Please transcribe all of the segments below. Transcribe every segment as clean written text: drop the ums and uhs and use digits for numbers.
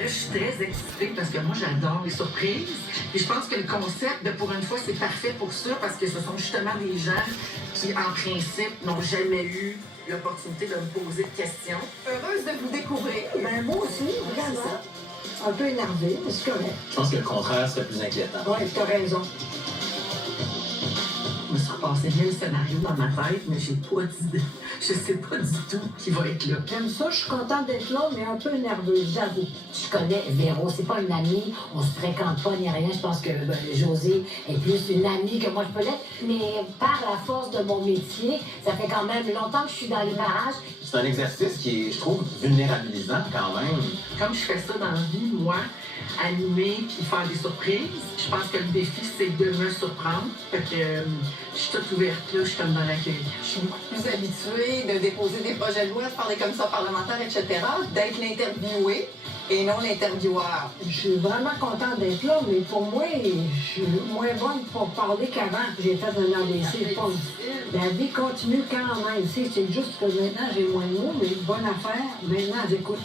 Là, je suis très excitée parce que moi, j'adore les surprises. Et je pense que le concept de Pour une fois, c'est parfait pour ça parce que ce sont justement des gens qui, en principe, n'ont jamais eu l'opportunité de me poser de questions. Heureuse de vous découvrir. Ben, moi aussi, vraiment. Un peu énervé, mais c'est correct. Je pense que le contraire serait plus inquiétant. Ouais, t'as raison. Je me suis repassé 1000 scénarios dans ma tête, mais j'ai pas d'idée. Je sais pas du tout qui va être là. J'aime ça, je suis contente d'être là, mais un peu nerveuse, j'avoue. Je connais Véro, c'est pas une amie, on se fréquente pas ni rien. Je pense que Josée est plus une amie que moi je peux l'être. Mais par la force de mon métier, ça fait quand même longtemps que je suis dans les parages. C'est un exercice qui est, je trouve, vulnérabilisant quand même. Comme je fais ça dans la vie, moi, animer puis faire des surprises, je pense que le défi, c'est de me surprendre. Fait que je suis toute ouverte là, je suis comme dans l'accueil. Je suis beaucoup plus habituée de déposer des projets de loi, de faire des commissions parlementaires, etc., d'être l'interviewé et non l'intervieweur. Je suis vraiment contente d'être là, mais pour moi, je suis moins bonne pour parler qu'avant. J'ai fait un AVC. La vie continue quand même. C'est juste que maintenant, j'ai moins de mots, mais bonne affaire. Maintenant, j'écoute.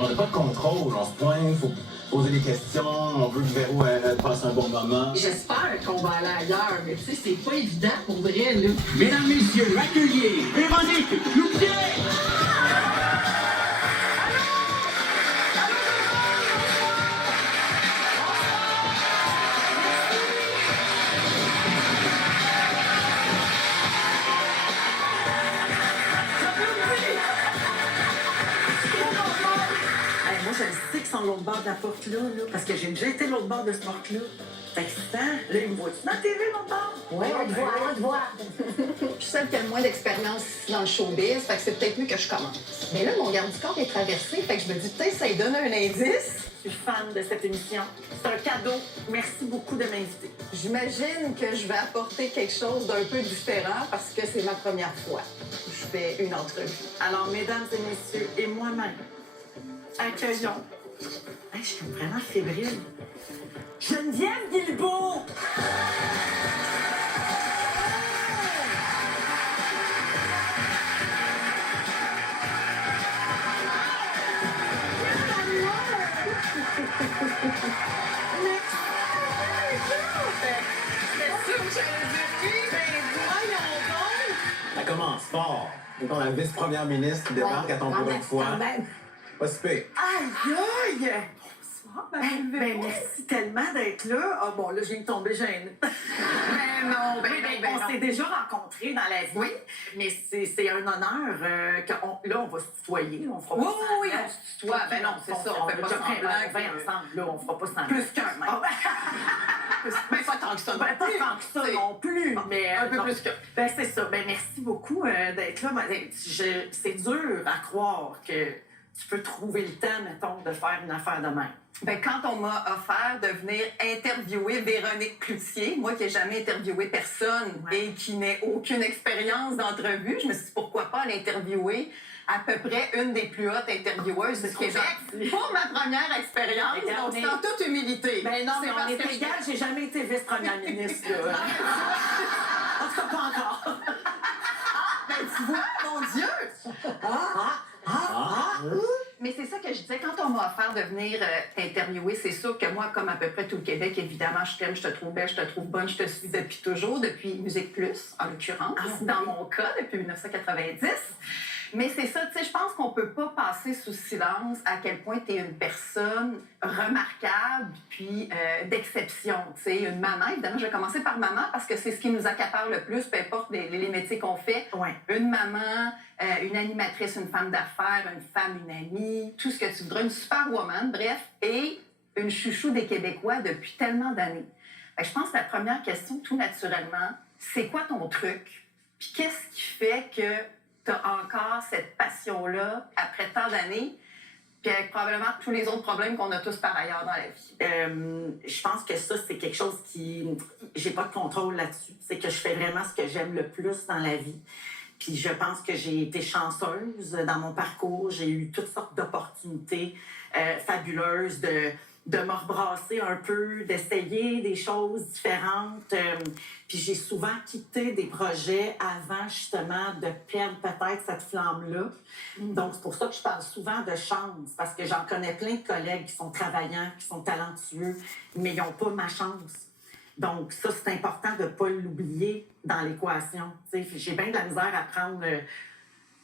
On n'a pas de contrôle, on se pointe, il faut poser des questions, on veut que Véro passe un bon moment. J'espère qu'on va aller ailleurs, mais tu sais, c'est pas évident pour vrai, là. Mesdames, messieurs, accueillez Véronique Cloutier! Moi, je le sais qu'ils sont de l'autre bord de la porte là, parce que j'ai déjà été de l'autre bord de cette porte-là. C'est excitant. Là, ils me voient-tu dans la TV, l'autre bord? Oui, on te voit, on te voit. Je suis celle qui a le moins d'expérience dans le showbiz, fait que c'est peut-être mieux que je commence. Mais là, mon garde du corps est traversé, fait que je me dis peut-être ça lui donne un indice. Je suis fan de cette émission. C'est un cadeau. Merci beaucoup de m'inviter. J'imagine que je vais apporter quelque chose d'un peu différent parce que c'est ma première fois que je fais une entrevue. Alors, mesdames et messieurs, et moi-même, accueillons. Hey, je suis vraiment fébrile. Geneviève Guilbeault! Ça commence fort. Donc, la vice-première ministre qui débarque à ton pour une fois. Pas si pire. Aïe, aïe! Bonsoir, ben, merci tellement d'être là. Ah bon, là, je viens de tomber gênée. Mais non, On s'est déjà rencontrés dans la vie. Oui. Mais c'est un honneur là, on va se tutoyer. On fera pas Oui, semblant. on se tutoie. Ben non, c'est ça, on fait pas déjà pris un semblant verre de vin que- ensemble. Là, on fera pas semblant. Plus qu'un, même. Ah, Mais pas tant que ça non ben, pas plus. tant que ça C'est- non plus, mais... un peu non. plus que... Ben, c'est ça. Ben, merci beaucoup d'être là. C'est dur à croire que tu peux trouver le temps, mettons, de faire une affaire de même. Ben, quand on m'a offert de venir interviewer Véronique Cloutier, moi qui n'ai jamais interviewé personne Ouais. et qui n'ai aucune expérience d'entrevue, je me suis dit pourquoi pas l'interviewer à peu près une des plus hautes intervieweuses du trop Québec gentil. pour ma première expérience, Regarde, donc mais- c'est en toute humilité. Ben non, C'est mais on parce est que je- égal, j'ai jamais été vice-première ministre, là. En tout cas, pas encore. Ben, tu vois, mon Dieu! Mais c'est ça que je disais, quand on m'a offert de venir t'interviewer, c'est sûr que moi, comme à peu près tout le Québec, évidemment, je t'aime, je te trouve belle, je te trouve bonne, je te suis depuis toujours, depuis Musique Plus, en l'occurrence, dans mon cas, depuis 1990. Mais c'est ça, tu sais, je pense qu'on peut pas passer sous silence à quel point tu es une personne remarquable, puis d'exception, tu sais, une maman. Évidemment, je vais commencer par maman parce que c'est ce qui nous accapare le plus, peu importe les métiers qu'on fait. Ouais. Une maman, une animatrice, une femme d'affaires, une femme, une amie, tout ce que tu voudras, une superwoman, bref, et une chouchou des Québécois depuis tellement d'années. Fait que je pense que la première question, tout naturellement, c'est quoi ton truc? Puis qu'est-ce qui fait que tu as encore cette passion-là après tant d'années, puis avec probablement tous les autres problèmes qu'on a tous par ailleurs dans la vie? Je pense que ça, c'est quelque chose qui... J'ai pas de contrôle là-dessus. C'est que je fais vraiment ce que j'aime le plus dans la vie. Puis je pense que j'ai été chanceuse dans mon parcours. J'ai eu toutes sortes d'opportunités fabuleuses de me rebrasser un peu, d'essayer des choses différentes. Puis j'ai souvent quitté des projets avant justement de perdre peut-être cette flamme-là. Donc c'est pour ça que je parle souvent de chance, parce que j'en connais plein de collègues qui sont travaillants, qui sont talentueux, mais ils n'ont pas ma chance. Donc ça, c'est important de ne pas l'oublier dans l'équation. Tu sais, j'ai bien de la misère à prendre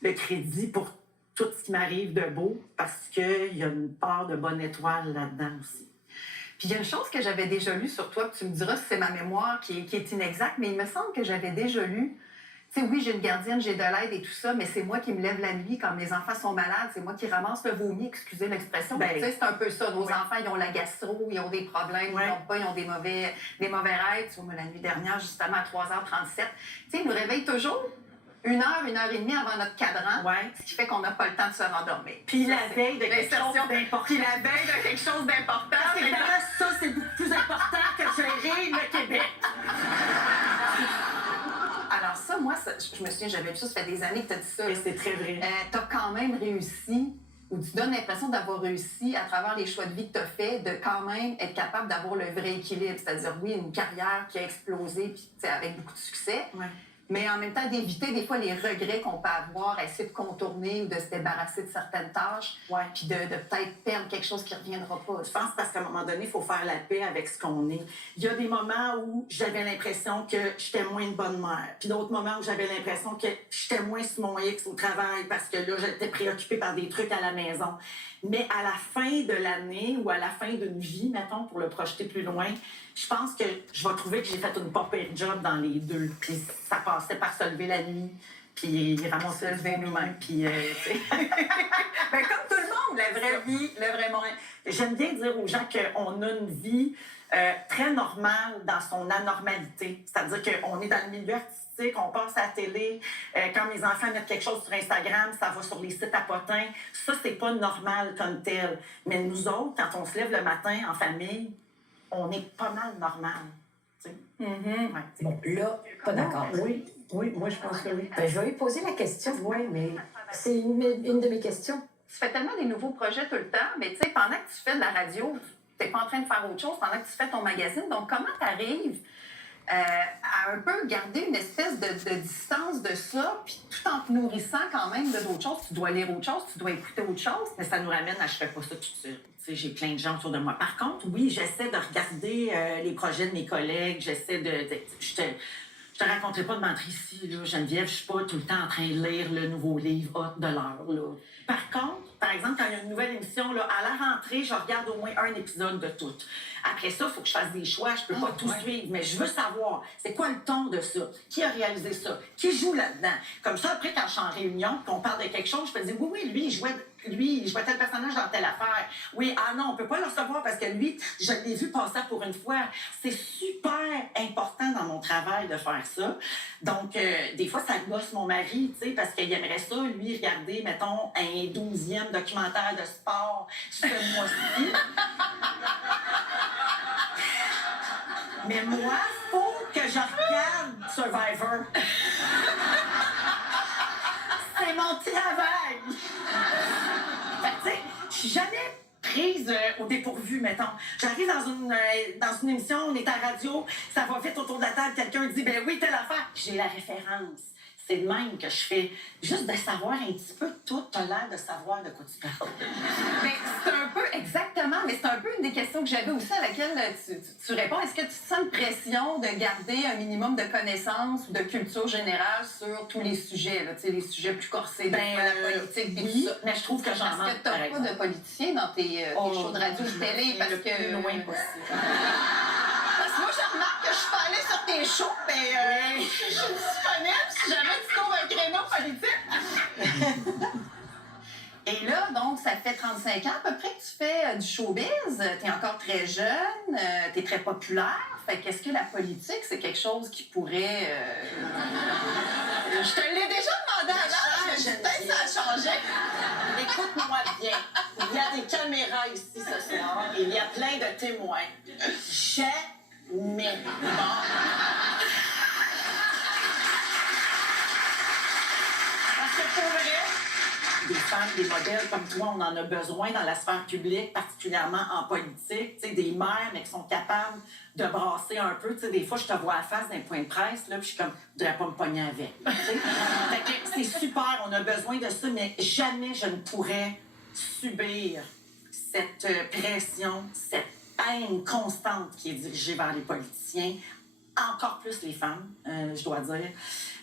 le crédit pour tout ce qui m'arrive de beau, parce qu'il y a une part de bonne étoile là-dedans aussi. Puis il y a une chose que j'avais déjà lue sur toi, puis tu me diras si c'est ma mémoire qui est inexacte, mais il me semble que j'avais déjà lu. Tu sais, oui, j'ai une gardienne, j'ai de l'aide et tout ça, mais c'est moi qui me lève la nuit quand mes enfants sont malades, c'est moi qui ramasse le vomi, excusez l'expression. Ben, tu sais, c'est un peu ça. Nos enfants, ils ont la gastro, ils ont des problèmes, Ouais. ils n'ont pas, ils ont des mauvais rêves. Tu vois, moi, la nuit dernière, justement, à 3h37, tu sais, ils nous réveillent toujours 1 heure, 1h30 avant notre cadran, Ouais. ce qui fait qu'on n'a pas le temps de se rendormir. Puis Ça, la c'est veille de quelque chose l'insertion. d'important. Puis la veille de quelque chose d'important. Parce que là, ça, c'est beaucoup plus important que gérer le Québec. Alors ça, moi, je me souviens, j'avais lu ça, ça fait des années que tu as dit ça. Et c'est très vrai. Tu as quand même réussi, ou tu donnes l'impression d'avoir réussi à travers les choix de vie que tu as faits, de quand même être capable d'avoir le vrai équilibre. C'est-à-dire, oui, une carrière qui a explosé, puis tu sais, avec beaucoup de succès, Ouais. mais en même temps d'éviter des fois les regrets qu'on peut avoir, à essayer de contourner ou de se débarrasser de certaines tâches, Ouais. puis de peut-être perdre quelque chose qui ne reviendra pas. Je pense parce qu'à un moment donné, il faut faire la paix avec ce qu'on est. Il y a des moments où j'avais l'impression que j'étais moins une bonne mère. Puis d'autres moments où j'avais l'impression que j'étais moins sur mon X au travail parce que là, j'étais préoccupée par des trucs à la maison. Mais à la fin de l'année ou à la fin d'une vie, mettons, pour le projeter plus loin, je pense que je vais trouver que j'ai fait une pas pire job dans les deux. Puis ça passait par se lever la nuit, puis ramasser le vin nous-mêmes, puis... tu sais. Ben, comme tout le monde, la vraie vie, le vrai monde. J'aime bien dire aux gens qu'on a une vie très normale dans son anormalité. C'est-à-dire qu'on est dans le milieu artistique, on passe à la télé. Quand mes enfants mettent quelque chose sur Instagram, ça va sur les sites à potins. Ça, c'est pas normal comme tel. Mais nous autres, quand on se lève le matin en famille, on est pas mal normal. Tu sais. Mm-hmm. Ouais. Bon, là, pas d'accord. Oui, oui, moi je pense que oui. Ben, je vais lui poser la question. Oui, mais c'est une de mes questions. Tu fais tellement des nouveaux projets tout le temps, mais tu sais, pendant que tu fais de la radio, tu n'es pas en train de faire autre chose pendant que tu fais ton magazine. Donc, comment tu arrives à un peu garder une espèce de distance de ça, puis tout en te nourrissant quand même d'autres choses? Tu dois lire autre chose, tu dois écouter autre chose. Mais ça nous ramène à je fais pas ça toute seule. Tu sais, j'ai plein de gens autour de moi. Par contre, oui, j'essaie de regarder les projets de mes collègues. J'essaie je te raconterai pas de mentir ici, là, Geneviève. Je suis pas tout le temps en train de lire le nouveau livre hot de l'heure, là. Par contre, par exemple, quand il y a une nouvelle émission, là, à la rentrée, je regarde au moins un épisode de tout. Après ça, il faut que je fasse des choix. Je peux pas tout suivre, mais je veux savoir, c'est quoi le ton de ça? Qui a réalisé ça? Qui joue là-dedans? Comme ça, après, quand je suis en réunion, qu'on parle de quelque chose, je peux dire, oui, lui, il jouait tel personnage dans telle affaire. Oui, ah non, on peut pas le recevoir parce que lui, je l'ai vu passer pour une fois. C'est super important dans mon travail de faire ça. Donc, des fois, ça gosse mon mari, tu sais, parce qu'il aimerait ça, lui, regarder, mettons, un 12e documentaire de sport ce mois-ci. Mais moi, faut que je regarde Survivor. C'est mon travail. Fait que, tu sais, je suis jamais prise au dépourvu, mettons. J'arrive dans une émission, on est à la radio, ça va vite autour de la table, quelqu'un dit « Ben oui, telle affaire ». J'ai la référence. C'est de même que je fais. Juste de savoir un petit peu tout, t'as l'air de savoir de quoi tu parles. Mais c'est un peu, exactement, mais c'est un peu une des questions que j'avais aussi à laquelle tu réponds. Est-ce que tu sens une pression de garder un minimum de connaissances ou de culture générale sur tous les sujets, là, les sujets plus corsés, la politique, et oui, tout ça? mais je trouve que j'en Parce manque, que t'as par pas exemple. de politiciens dans tes shows de radio ou de télé, parce Le que... plus loin possible. Parce que moi, je remarque que je suis pas allée sur tes shows, mais je suis disponible si jamais tu trouves un créneau politique. Et là, donc, ça fait 35 ans à peu près que tu fais du showbiz. T'es encore très jeune, t'es très populaire. Fait qu'est-ce que la politique, c'est quelque chose qui pourrait... Je te l'ai déjà demandé avant, mais peut-être ça a changé. Écoute-moi bien. Il y a des caméras ici ce soir et il y a plein de témoins. Jamais. Bon. Parce que pour vrai, des femmes, des modèles comme toi, on en a besoin dans la sphère publique, particulièrement en politique. Tu sais, des mères, mais qui sont capables de brasser un peu. Tu sais, des fois, je te vois à face d'un point de presse, là, puis je suis comme, je voudrais pas me pogner avec. Tu sais? Fait que c'est super, on a besoin de ça, mais jamais je ne pourrais subir cette pression, cette haine constante qui est dirigée vers les politiciens, encore plus les femmes, je dois dire.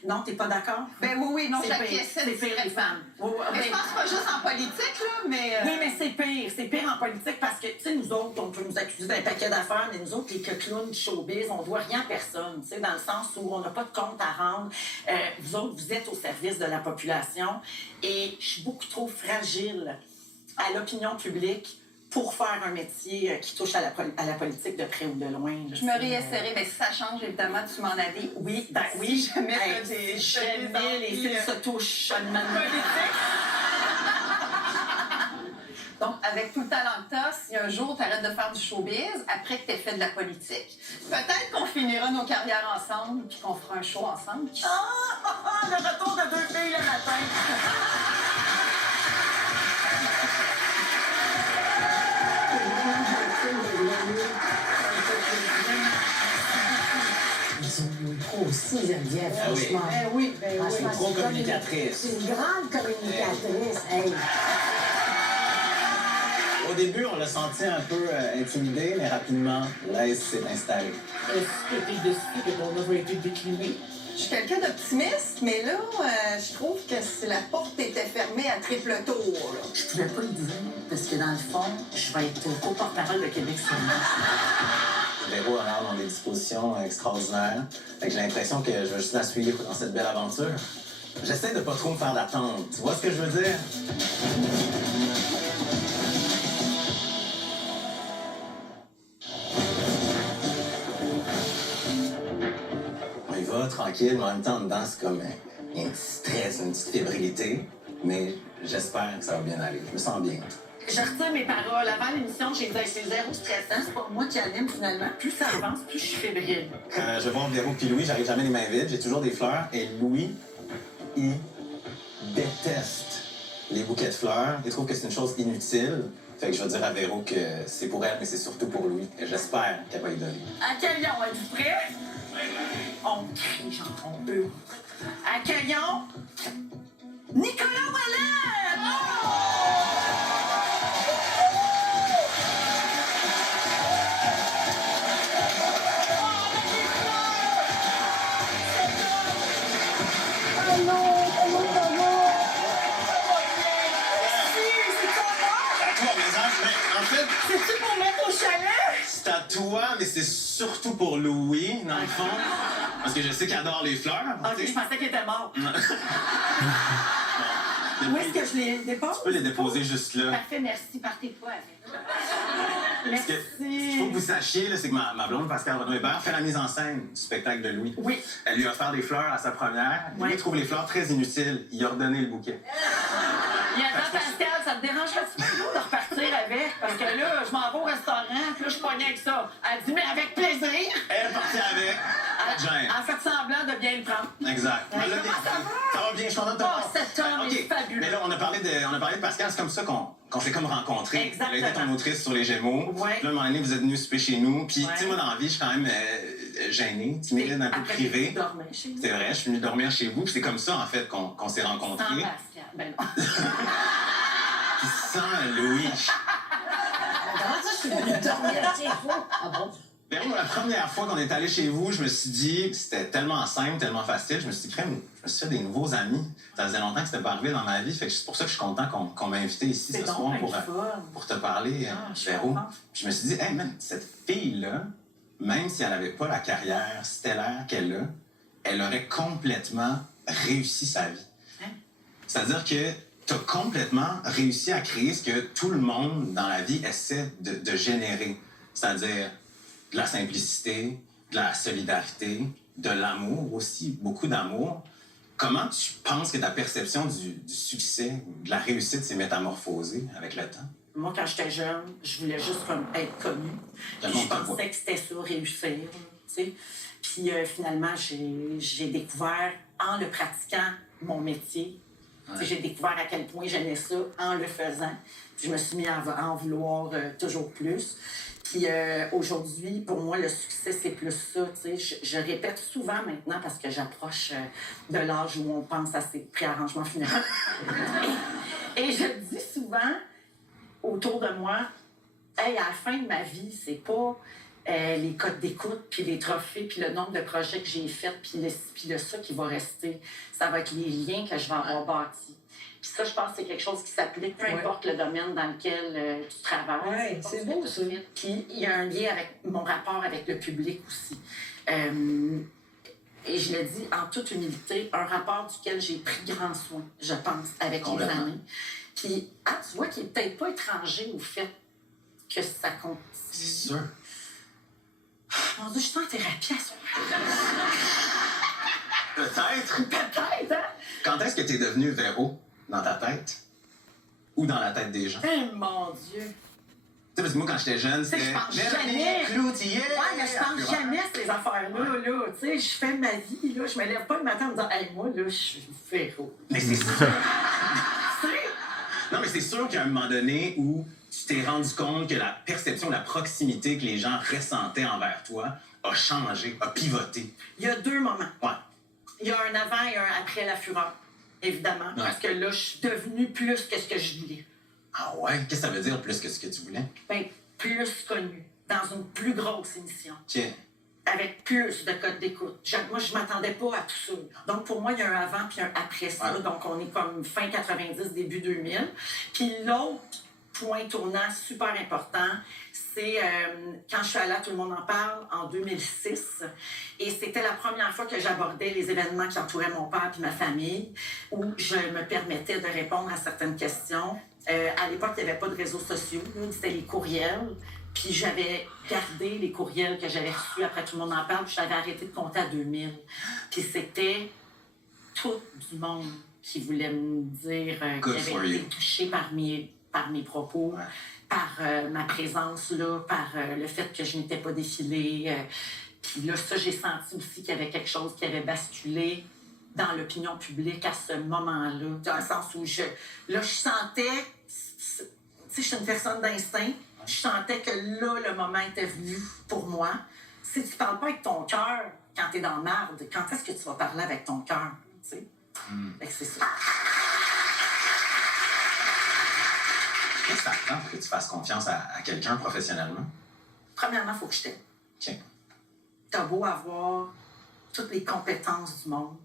Non, t'es pas d'accord? Ben oui, non, C'est j'acquiesçais. pire, les femmes. Oui, Mais je pense pas juste en politique, là, mais... Oui, mais c'est pire en politique parce que, tu sais, nous autres, on peut nous accuser d'un paquet d'affaires, mais nous autres, les clowns du showbiz, on doit rien à personne, tu sais, dans le sens où on n'a pas de compte à rendre. Vous autres, vous êtes au service de la population et je suis beaucoup trop fragile à l'opinion publique pour faire un métier qui touche à la politique de près ou de loin. Je me réessayerai, mais si ça change, évidemment, tu m'en avis. Oui, ben oui. Si jamais Hey, t'as des... jamais les filles se touchent à une politique. Donc, avec tout le talent que t'as, si un jour t'arrêtes de faire du showbiz, après que t'aies fait de la politique, peut-être qu'on finira nos carrières ensemble puis qu'on fera un show ensemble. Le retour de deux filles le matin. Ils sont trop aussi, Geneviève, Ah oui. franchement. Ben oui, ben oui. Franchement, Trop c'est communicatrice. C'est une grande communicatrice. Hey. Au début, on l'a senti un peu intimidé, mais rapidement, l'aise s'est installée. Est-ce que tu es déçu que ton œuvre a été déclinée? Je suis quelqu'un d'optimiste, mais là, je trouve que si la porte était fermée à triple tour, là. Je pouvais pas le dire parce que dans le fond, je vais être co-porte-parole de Québec sur Véro a l'air dans des dispositions extraordinaires. Fait que j'ai l'impression que je vais juste la suivre dans cette belle aventure. J'essaie de pas trop me faire d'attente. Tu vois ce que je veux dire? On y va tranquille, mais en même temps, en dedans, c'est comme un petit stress, une petite fébrilité. Mais j'espère que ça va bien aller. Je me sens bien. Je retire mes paroles. Avant l'émission, j'ai dit c'est zéro stressant. C'est pas moi qui anime finalement. Plus ça avance, plus je suis fébrile. Je vais voir Véro puis Louis, j'arrive jamais les mains vides, j'ai toujours des fleurs. Et Louis, il déteste les bouquets de fleurs. Il trouve que c'est une chose inutile. Fait que je vais dire à Véro que c'est pour elle, mais c'est surtout pour lui. Et j'espère qu'elle va y donner. Accueillons, êtes-vous prêts? On crie, j'entends eux. Accueillons Nicolas Ouellet! C'est-tu pour mettre au chalet? C'est à toi, mais c'est surtout pour Louis, dans le fond. Parce que je sais qu'il adore les fleurs. Ok, tu je sais. pensais qu'il était mort. Bon, Où est-ce que je les dépose? Tu peux les déposer juste là. Parfait, merci. Partez-toi avec. Parce que ce qu'il faut que vous sachiez, là, c'est que ma blonde, Pascal Renaud-Hébert, fait la mise en scène du spectacle de Louis. Oui. Elle lui a offert des fleurs à sa première. Ouais. Lui trouve les fleurs très inutiles. Il a redonné le bouquet. Il y a dans Pascal, ça te dérangerait-tu pas de repartir avec? Parce que là, je m'en vais au restaurant, puis là, je suis pognée avec ça. Elle dit, mais avec plaisir. Elle est partie avec. Jane. En fait semblant de bien le prendre. Exact. Ouais, Mais là, comment ça va? ça va bien, je suis content de te Oh, voir. cet homme Ok. est fabuleux. Mais là, on a parlé de Pascal, c'est comme ça qu'on s'est comme rencontrés. Exactement. Elle a été ton autrice sur les Gémeaux. Ouais. Puis là, à un moment donné, vous êtes venus souper chez nous. Puis, Ouais. tu sais, moi, dans la vie, je suis quand même gênée, timide, un peu Après, privée. tu dormais chez nous. C'est vrai, je suis venue dormir chez vous. Puis c'est comme ça, en fait, qu'on s'est Sans rencontrés. Pascal. Ben non. Puis sans Louis. Comment ça, je suis venue dormir chez vous? Ah bon? Véro, la première fois qu'on est allé chez vous, je me suis dit, c'était tellement simple, tellement facile. Je me suis dit, crème, je me suis fait des nouveaux amis. Ça faisait longtemps que c'était pas arrivé dans ma vie. Fait que c'est pour ça que je suis content qu'on m'a invité ici C'est ce donc soir bien fun. pour te parler, Ah, je suis Véro. contente. Puis je me suis dit, hey man, cette fille-là, même si elle n'avait pas la carrière stellaire qu'elle a, elle aurait complètement réussi sa vie. Hein? C'est-à-dire que tu as complètement réussi à créer ce que tout le monde dans la vie essaie de générer. C'est-à-dire de la simplicité, de la solidarité, de l'amour aussi, beaucoup d'amour. Comment tu penses que ta perception du succès, de la réussite s'est métamorphosée avec le temps? Moi, quand j'étais jeune, je voulais juste comme être connue. Tout le Puis monde je te voit. pensais que c'était ça, réussir, tu sais. Puis finalement, j'ai découvert, en le pratiquant, mon métier, Tu sais, j'ai découvert à quel point j'aimais ça en le faisant. Puis je me suis mis à en vouloir toujours plus. Puis aujourd'hui, pour moi, le succès, c'est plus ça. Tu sais, je répète souvent maintenant parce que j'approche de l'âge où on pense à ces préarrangements funéraires. Et je dis souvent autour de moi, hey, à la fin de ma vie, c'est pas les codes d'écoute, puis les trophées, puis le nombre de projets que j'ai faits, puis le ça qui va rester. Ça va être les liens que je vais avoir bâtis. Puis ça, je pense que c'est quelque chose qui s'applique, peu importe le domaine dans lequel tu travailles. Ouais, c'est beau, ça. Puis il y a un lien avec mon rapport avec le public aussi. Et je le dis en toute humilité, un rapport duquel j'ai pris grand soin, je pense, avec les années. Puis, tu vois qu'il n'est peut-être pas étranger au fait que ça continue. C'est sûr. Mon Dieu, je suis en thérapie à ce moment. Peut-être. Peut-être, hein? Quand est-ce que tu es devenu Véro dans ta tête? Ou dans la tête des gens? Eh, mon Dieu! Tu sais, parce que moi, quand j'étais jeune, c'était... Je pense Véronique jamais. Cloutier! Ouais, mais je pense jamais à ces affaires-là, là. Tu sais, je fais ma vie, là. Je me lève pas le matin en me disant, hey, moi, là, je suis Véro. Mais c'est sûr. Tu sais? Non, mais c'est sûr qu'il y a un moment donné où tu t'es rendu compte que la perception, la proximité que les gens ressentaient envers toi a changé, a pivoté. Il y a 2 moments. Ouais. Il y a un avant et un après la fureur, évidemment. Ouais. Parce que là, je suis devenue plus que ce que je voulais. Ah ouais? Qu'est-ce que ça veut dire plus que ce que tu voulais? Ben, plus connue, dans une plus grosse émission, Tiens. avec plus de codes d'écoute. Moi, je m'attendais pas à tout ça. Donc, pour moi, il y a un avant puis un après ça. Ouais. Donc, on est comme fin 90, début 2000. Puis l'autre point tournant super important, c'est quand je suis allée à Tout le monde en parle en 2006. Et c'était la première fois que j'abordais les événements qui entouraient mon père et ma famille, où je me permettais de répondre à certaines questions. À l'époque, il n'y avait pas de réseaux sociaux. C'était les courriels. Puis j'avais gardé les courriels que j'avais reçus après Tout le monde en parle. Puis j'avais arrêté de compter à 2000. Puis c'était tout du monde qui voulait me dire Good qu'il for avait été you. touché par mes propos, Ouais. par ma présence là, par le fait que je n'étais pas défilée. Puis là, ça, j'ai senti aussi qu'il y avait quelque chose qui avait basculé dans l'opinion publique à ce moment-là, dans le sens où je sentais, tu sais, je suis une personne d'instinct, je sentais que là, le moment était venu pour moi. Si tu parles pas avec ton cœur quand tu es dans la merde, quand est-ce que tu vas parler avec ton cœur, tu sais? Fait que c'est ça. Qu'est-ce que ça prend pour que tu fasses confiance à quelqu'un professionnellement? Premièrement, il faut que je t'aime. Tiens. T'as beau avoir toutes les compétences du monde,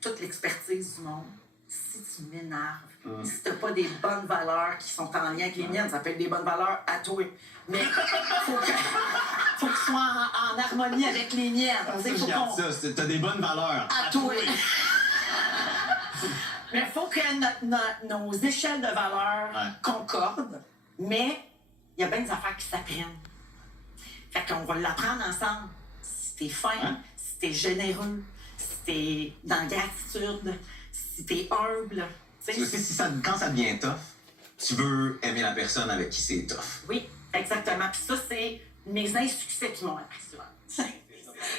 toute l'expertise du monde, si tu m'énerves, si t'as pas des bonnes valeurs qui sont en lien avec les miennes, ça peut être des bonnes valeurs à toi, mais faut que tu sois en harmonie avec les miennes. Tu sais, faut Regarde qu'on- ça, t'as des bonnes valeurs. à toi. Mais il faut que nos échelles de valeurs Ouais. concordent, mais il y a bien des affaires qui s'apprennent. Fait qu'on va l'apprendre ensemble. Si t'es fin, Ouais. si t'es généreux, si t'es dans la gratitude, si t'es humble. Tu Tu sais, sais, quand ça devient tough, tu veux aimer la personne avec qui c'est tough. oui, exactement. Puis ça, c'est mes insuccès qui m'ont appris ça.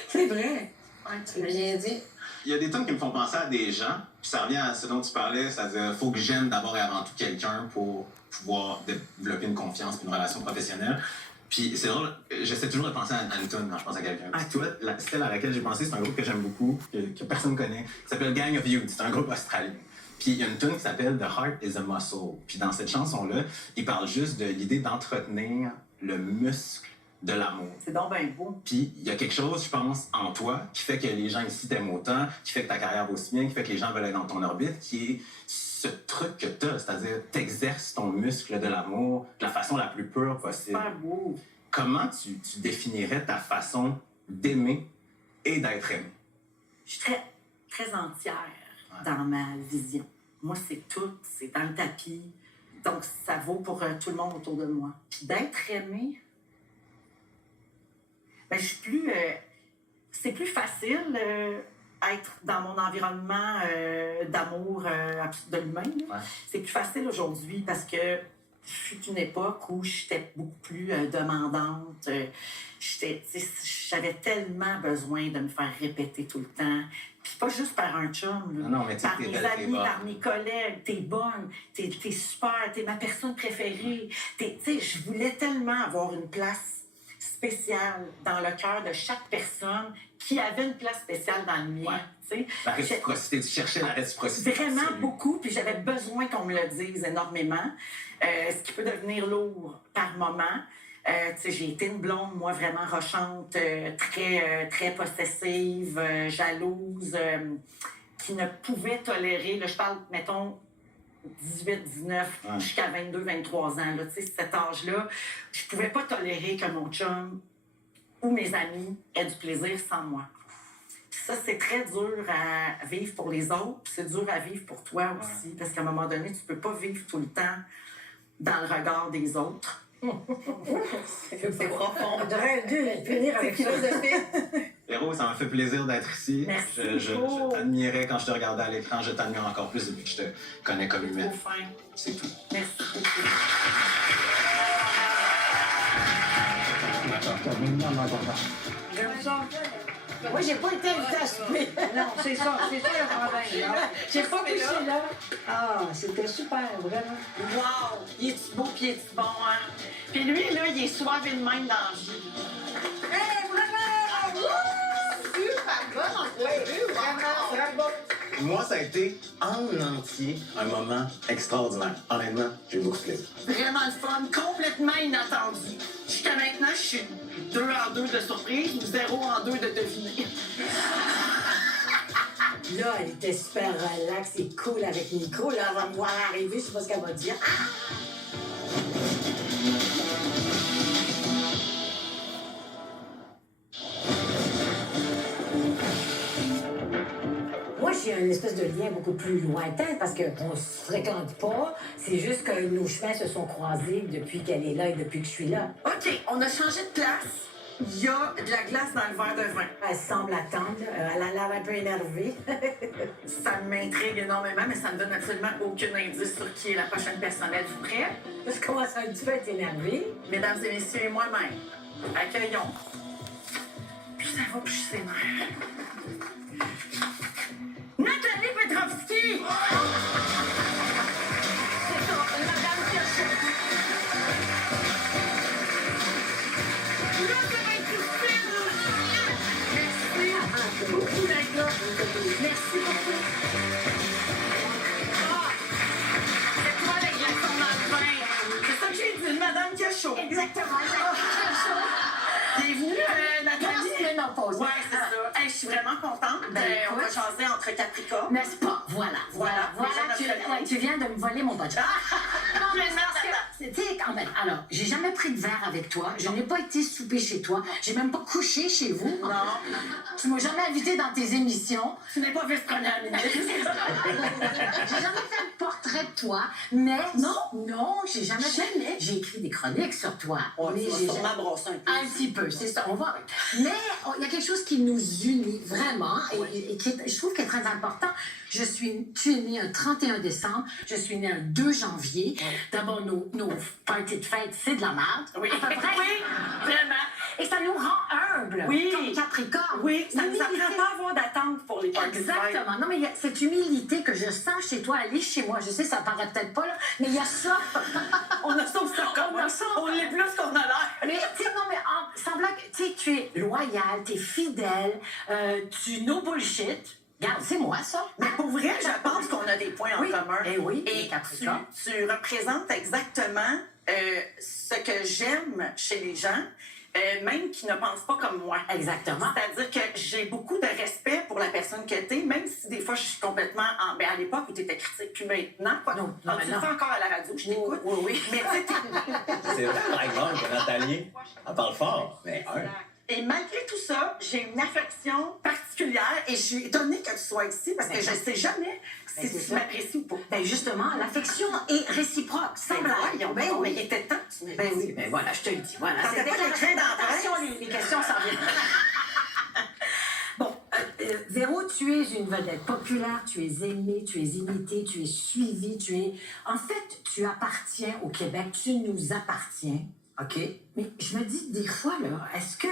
C'est vrai. Ouais, Tu l'as bien dit. Il y a des tonnes qui me font penser à des gens, puis ça revient à ce dont tu parlais, c'est-à-dire faut que j'aime d'abord et avant tout quelqu'un pour pouvoir développer une confiance et une relation professionnelle. Puis c'est drôle, j'essaie toujours de penser à une tune quand je pense à quelqu'un. Puis toi, celle à laquelle j'ai pensé, c'est un groupe que j'aime beaucoup, que personne connaît, qui s'appelle Gang of Youth. C'est un groupe australien. Puis il y a une tune qui s'appelle The Heart is a Muscle. Puis dans cette chanson-là, il parle juste de l'idée d'entretenir le muscle de l'amour. C'est donc bien beau. Puis il y a quelque chose, je pense, en toi qui fait que les gens ici t'aiment autant, qui fait que ta carrière va aussi bien, qui fait que les gens veulent être dans ton orbite, qui est ce truc que t'as, c'est-à-dire t'exerces ton muscle de l'amour de la façon la plus pure possible. Super beau. Comment tu définirais ta façon d'aimer et d'être aimé? Je suis très, très entière dans ma vision. Moi, c'est tout, c'est dans le tapis. Donc, ça vaut pour tout le monde autour de moi. Puis d'être aimé, ben, je suis plus... c'est plus facile être dans mon environnement d'amour de l'humain. Là. Ouais. C'est plus facile aujourd'hui parce que fut une époque où j'étais beaucoup plus demandante. J'avais tellement besoin de me faire répéter tout le temps. C'est pas juste par un chum, là. Non, mais tu sais, Par t'es mes belle, t'es amis, bonne. par mes collègues, t'es bonne, t'es super, t'es ma personne préférée. Tu sais, je voulais tellement avoir une place spéciale dans le cœur de chaque personne qui avait une place spéciale dans le mien, Ouais. tu sais. La réciprocité, tu cherchais la réciprocité. Vraiment absolue. beaucoup, puis j'avais besoin qu'on me le dise énormément, ce qui peut devenir lourd par moment. Tu sais, j'ai été une blonde, moi, vraiment rochante, très possessive, jalouse, qui ne pouvait tolérer, là, je parle, mettons, 18, 19, Ouais. jusqu'à 22, 23 ans, là, tu sais, cet âge-là, je pouvais pas tolérer que mon chum ou mes amis aient du plaisir sans moi. Puis ça, c'est très dur à vivre pour les autres, puis c'est dur à vivre pour toi aussi, parce qu'à un moment donné, tu peux pas vivre tout le temps dans le regard des autres. C'est profond. On devrait dû finir avec ça. Véro, ça m'a fait plaisir d'être ici. Merci Je beaucoup. t'admirais quand je te regardais à l'écran. Je t'admire encore plus depuis que je te connais comme Trop humaine. fin. C'est tout. Merci beaucoup. J'aime ça. Moi, j'ai pas été invitée à souper. Non, c'est ça le problème. là. J'ai pas couché là. Ah, c'était super, vraiment. Wow! Il est-tu beau pis il est-tu bon, hein? Puis lui, là, il est soivé de même dans la vie. Hey, vraiment! Super bonne entrevue, vraiment. Bravo! Moi, ça a été en entier un moment extraordinaire. Honnêtement, j'ai eu beaucoup de plaisir. Vraiment le fun, complètement inattendu. Jusqu'à maintenant, je suis 2 en 2 de surprise ou 0 en 2 de deviner. Là, elle était super relax et cool avec Nico. Là, elle va me voir arriver, je sais pas ce qu'elle va dire. Moi, j'ai une espèce de lien beaucoup plus lointain parce qu'on ne se fréquente pas. C'est juste que nos chemins se sont croisés depuis qu'elle est là et depuis que je suis là. OK, on a changé de place. Il y a de la glace dans le verre de vin. Elle semble attendre. Elle a l'air un peu énervée. Ça m'intrigue énormément, mais ça ne donne absolument aucun indice sur qui est la prochaine personne. Êtes-vous prêts? Je commence un petit peu à être énervée. Mesdames et messieurs et moi-même, accueillons. Puis ça va, puis je suis sénère. Nathalie Petrovski! C'est ça, Madame Cachet. Là, ça va être difficile. Merci beaucoup, d'être là. Merci beaucoup. Ah, c'est toi la glaçon dans le vin. C'est ça que j'ai dit, Madame Cachot. Exactement. Bienvenue, Nathalie. Ménopause. Ouais, c'est ça. Hey, je suis vraiment contente. Ben, On va écoute. jaser entre Capricorne. N'est-ce pas? Voilà. Voilà. Tu viens de me voler mon budget. Non, mais Mais parce que, c'était quand même. Alors, j'ai jamais pris de verre avec toi. Je n'ai pas été souper chez toi. J'ai même pas couché chez vous. Non, Tu m'as jamais invité dans tes émissions. tu n'es pas vice-première ministre. J'ai jamais fait un portrait de toi. Mais. Non, j'ai jamais fait. J'ai écrit des chroniques sur toi. mais j'ai jamais- brosser Un petit peu, c'est ça. On va. Mais il y a quelque chose qui nous unit vraiment et qui est, je trouve qu'il est très important. Tu es né un 31 décembre, je suis née un 2 janvier. D'abord, nos parties de fête, c'est de la merde. Oui, à peu près. oui, vraiment. Et ça nous rend humbles. Oui. Comme Capricorne. Oui, ça ne nous L'humilité. apprend pas à avoir d'attente pour les parties de fête. Exactement. Non, mais il y a cette humilité que je sens chez toi, aller chez moi. Je sais, ça paraît peut-être pas, là, mais il y a ça. On a ça aussi en commun. On a ça. On l'est plus qu'on a l'air. Mais, tu sais, non, mais sans blague, tu sais, tu es loyal, tu es fidèle, tu no bullshit. Regarde, c'est moi, ça. Mais pour vrai, je pense qu'on a des points en Oui. commun. Eh oui, les Et Capricornes. tu représentes exactement ce que j'aime chez les gens, même qui ne pensent pas comme moi. Exactement. C'est-à-dire que j'ai beaucoup de respect pour la personne que t'es, même si des fois je suis complètement en... Ben à l'époque où t'étais critique, puis maintenant, quoi. Non, Ah, tu le non. fais encore à la radio, je t'écoute. Oui, oui. Mais tu sais, t'es- C'est vrai, par exemple, que Nathalie, elle parle fort, mais Et malgré tout ça, j'ai une affection particulière et je suis étonnée que tu sois ici parce que je ne sais jamais si c'est tu ça. m'apprécies ou pas. Ben justement, l'affection est réciproque, sans Ben blague. voyons, Ben donc, oui. mais il était temps que tu Ben m'apprécies. oui, ben voilà, je te le dis. Voilà. Ça C'est fait pas des écrit dans la attention, presse. les questions s'en viennent. Bon, Véro, tu es une vedette populaire, tu es aimée, tu es imitée, tu es suivie, tu es... En fait, tu appartiens au Québec, tu nous appartiens. OK. Mais je me dis, des fois, là, est-ce que